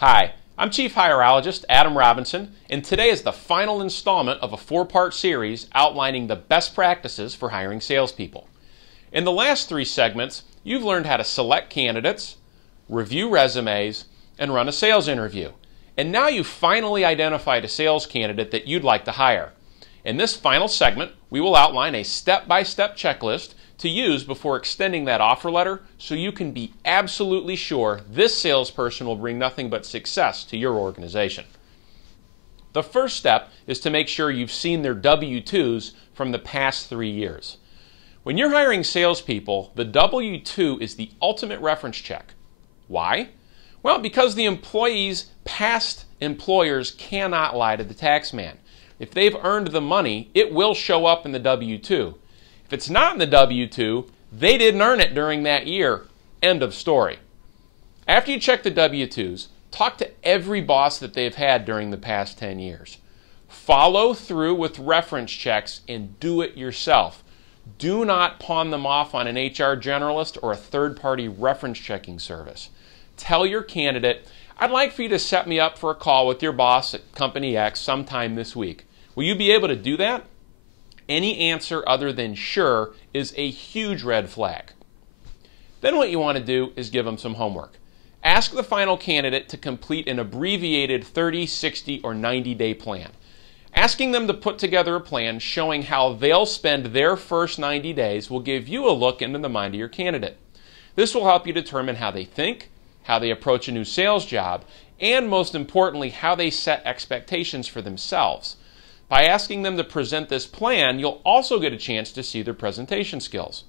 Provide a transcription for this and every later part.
Hi, I'm Chief Hireologist Adam Robinson, and today is the final installment of a four-part series outlining the best practices for hiring salespeople. In the last three segments, you've learned how to select candidates, review resumes, and run a sales interview. And now you've finally identified a sales candidate that you'd like to hire. In this final segment, we will outline a step-by-step checklist to use before extending that offer letter so you can be absolutely sure this salesperson will bring nothing but success to your organization. The first step is to make sure you've seen their W-2s from the past 3 years. When you're hiring salespeople, the W-2 is the ultimate reference check. Why? Well, because the employee's past employers cannot lie to the tax man. If they've earned the money, it will show up in the W-2. If it's not in the W-2, they didn't earn it during that year. End of story. After you check the W-2s, talk to every boss that they've had during the past 10 years. Follow through with reference checks and do it yourself. Do not pawn them off on an HR generalist or a third-party reference checking service. Tell your candidate, I'd like for you to set me up for a call with your boss at Company X sometime this week. Will you be able to do that? Any answer other than sure is a huge red flag. Then what you want to do is give them some homework. Ask the final candidate to complete an abbreviated 30, 60, or 90-day plan. Asking them to put together a plan showing how they'll spend their first 90 days will give you a look into the mind of your candidate. This will help you determine how they think, how they approach a new sales job, and most importantly, how they set expectations for themselves. By asking them to present this plan, you'll also get a chance to see their presentation skills.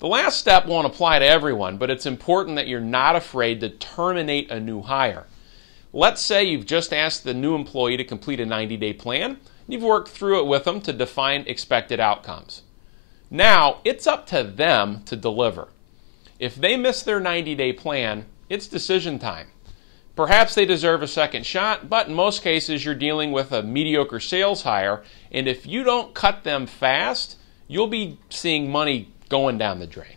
The last step won't apply to everyone, but it's important that you're not afraid to terminate a new hire. Let's say you've just asked the new employee to complete a 90-day plan, and you've worked through it with them to define expected outcomes. Now, it's up to them to deliver. If they miss their 90-day plan, it's decision time. Perhaps they deserve a second shot, but in most cases you're dealing with a mediocre sales hire, and if you don't cut them fast, you'll be seeing money going down the drain.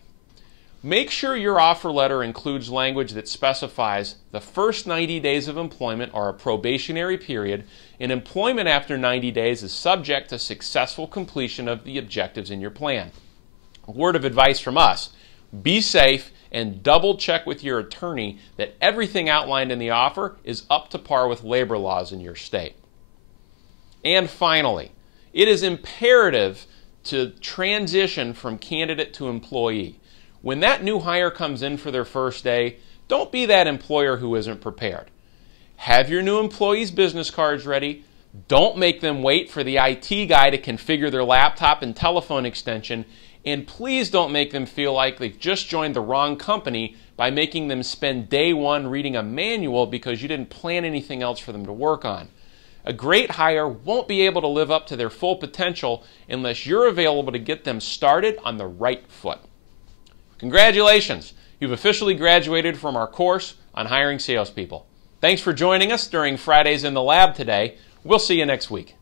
Make sure your offer letter includes language that specifies the first 90 days of employment are a probationary period, and employment after 90 days is subject to successful completion of the objectives in your plan. A word of advice from us: be safe and double check with your attorney that everything outlined in the offer is up to par with labor laws in your state. And finally, it is imperative to transition from candidate to employee. When that new hire comes in for their first day, don't be that employer who isn't prepared. Have your new employees' business cards ready. Don't make them wait for the IT guy to configure their laptop and telephone extension. And please don't make them feel like they've just joined the wrong company by making them spend day one reading a manual because you didn't plan anything else for them to work on. A great hire won't be able to live up to their full potential unless you're available to get them started on the right foot. Congratulations! You've officially graduated from our course on hiring salespeople. Thanks for joining us during Fridays in the Lab today. We'll see you next week.